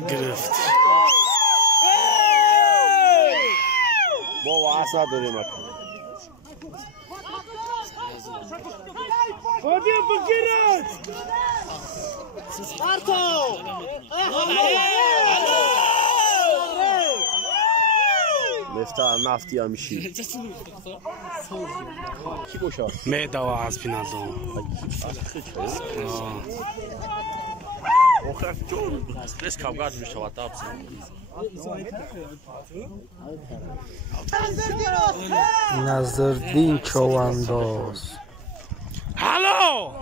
گرفت بابا اصلا داریم خودی بگیرد سپارتو مفتاح نفتی هم میشی کی بوشا معده و عصب ندارم آخر جون بس کابگاد میشه و تابس نظردین چوانداز هلو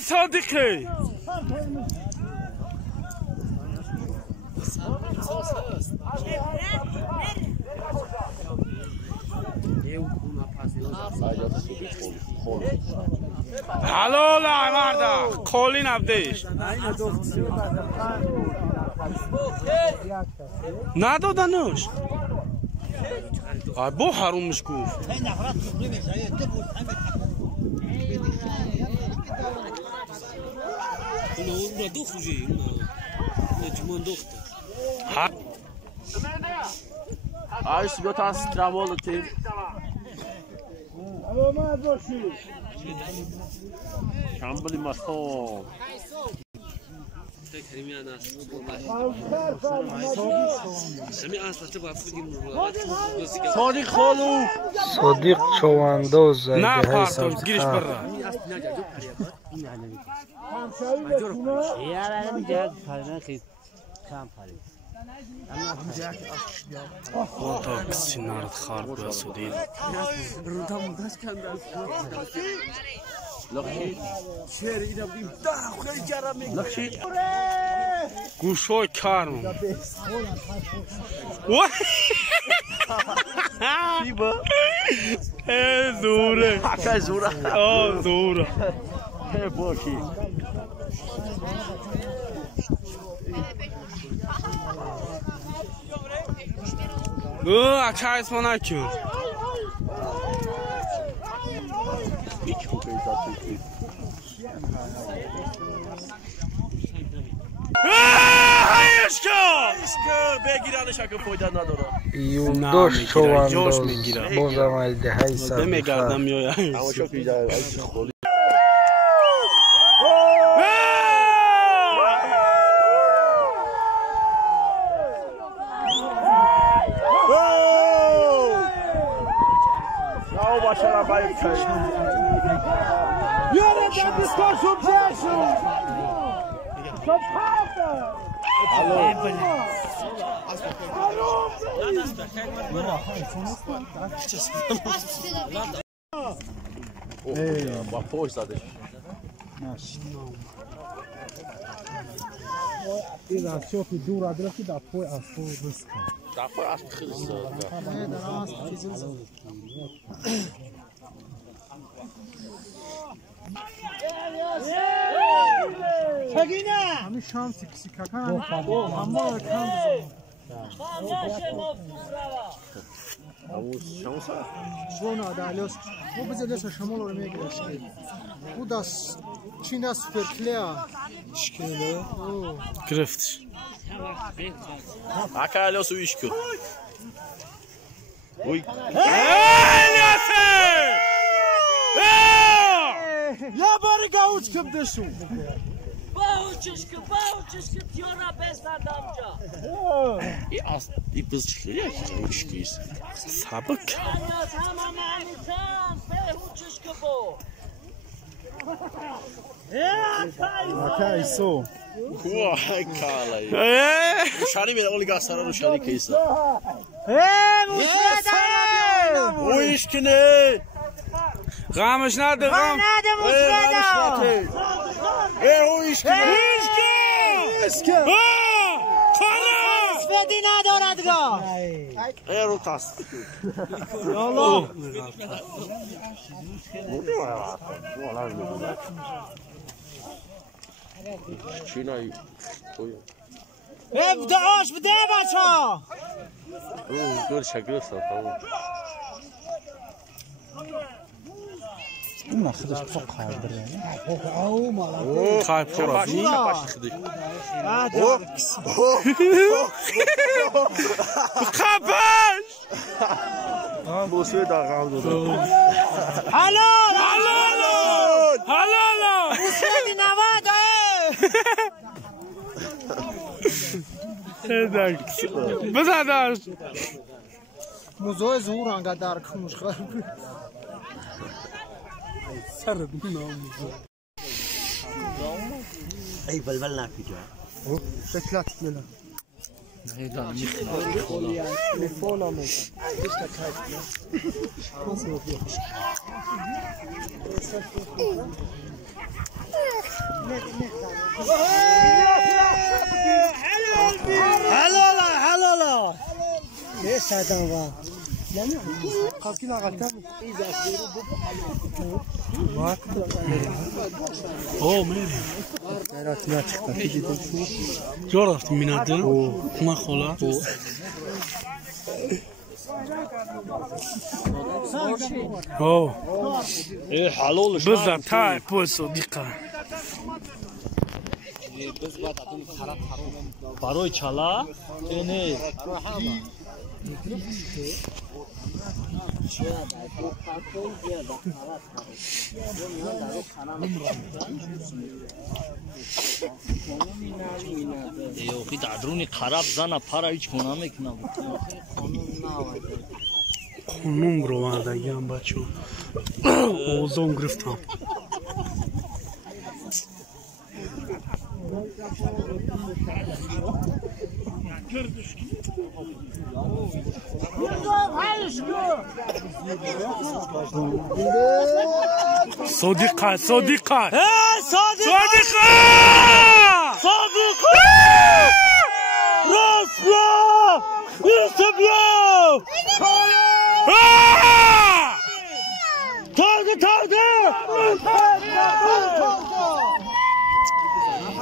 صادقی هلو لا مردا کلی نبدیش ندادنش بو حرومش گفت اون دو خوجی اون جمان دختر آیس بیا تا استرامول تیم سلامت باشی شامبلی ماستو تكريمي انا سمي اصلا تبغى فوقي صادق خالو صادق چوانداز نه پارتون گیرش برا Otaks sinart xarb sudin. لخشی شعر اینا بیم ده خیلی جرمه لخشی گوشای کرم چی با؟ زوره حکا زوره آه زوره باشی اکا اسما نکن هیچ خوبه ایزا بگیرانش اگه فایده نداره یونداش چوانداز بازم الده های سر بمیگردم یا اما شو پیدا خولی او باشه را باید بیاره دادی کاشو بجشو با پوش زدش اینا شوفی دور ادرسی دا پوی اسو بس دفعه از خیلی زده سگینه همین شانسی کسی ککن اما کم شانس شلون ادالیوس او بزدش شمال رو میگیرش او داس چینا سپرکلیا شکله گرفتش اکا الیاس ویش کو اوی یا باری گاوچ کم دشو باوچشکı piyona besladamca. İyi kız çıkıyor ya ki ilişkiyiz. Sabık. Tamam anıtan behuçuşku bu. Okay, so. Vay kalay. Şani bile oliga sararı şani kaysa. Muşada! O iş ki ne? غمش نده غم نده موسفدا موسفدی نداردگاه رو تاست چینایی آش بده بچه ها دور شکل است اون خودش تو کار داره خواهی پرازی خفش بوسه داغم دو حلال حلالا موسفدی نواده بزدش موزای زور انقدر کنش خواهد سر دونم ای بلبل نپی جا شکلات گله حلالا ايش هذا هو قاكين غلطان اوه ميري راتنا çıktı gidelim جا رفتیم میناده ما خولا اوه ای حلالش بزر تای پوسو دیقا برای چلا اینه یوخی دادرونی خراب زنه پارا هیچ کنه میکنه خونم رو واردگیم بچو اوزون گرفتم صديقة صديقة صديقة راسيا يسبيا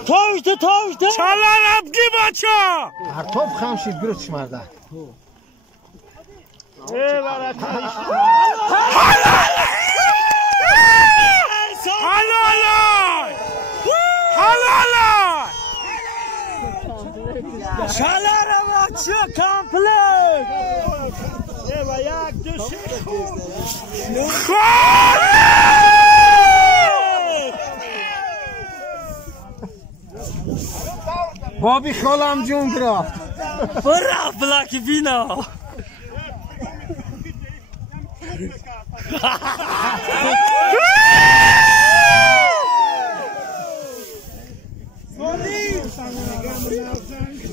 تاوشته چالان ابگی بچه هر توپ خمشید گروت شمارده حلالا شالار ماچو کامپلیت و یک دوشی بابی خالم جون گرفت برا بلاکی بینا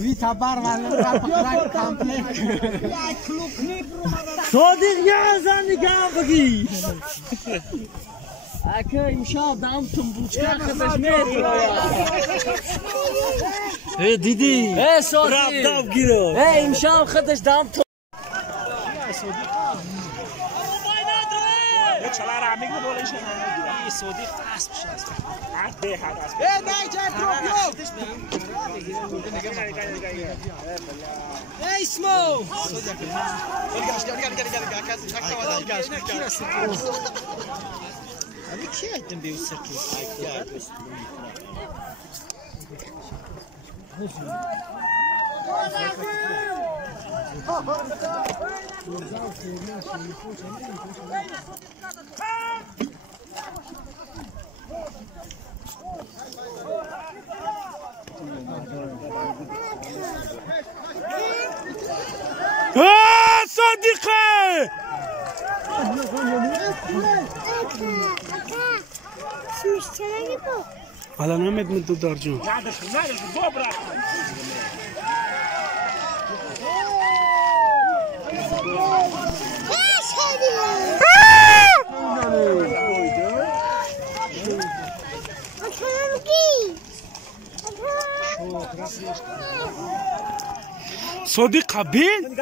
ویتا بار ولی کامپلیت صادق یازن نگاه بگی اکه امشب دامتون بوچکا خدش میره ای دیدی ای صادق رب گیره ای امشب خدش دامتون چلا را میگه بولش این صدیق اسب شاست به حد اسب ای نایجر ای اسمو abi ki ettin bir sırtı صديقي على نمد من دودار جون صديق بين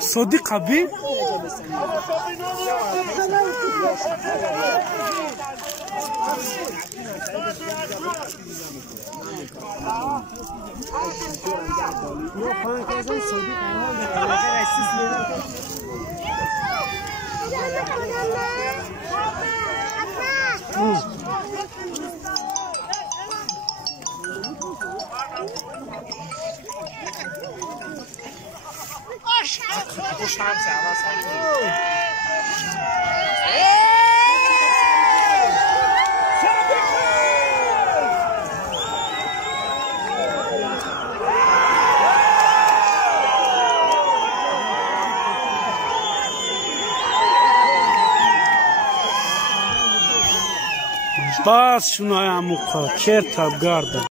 صديق بين باز شنو عموقا چرت گردم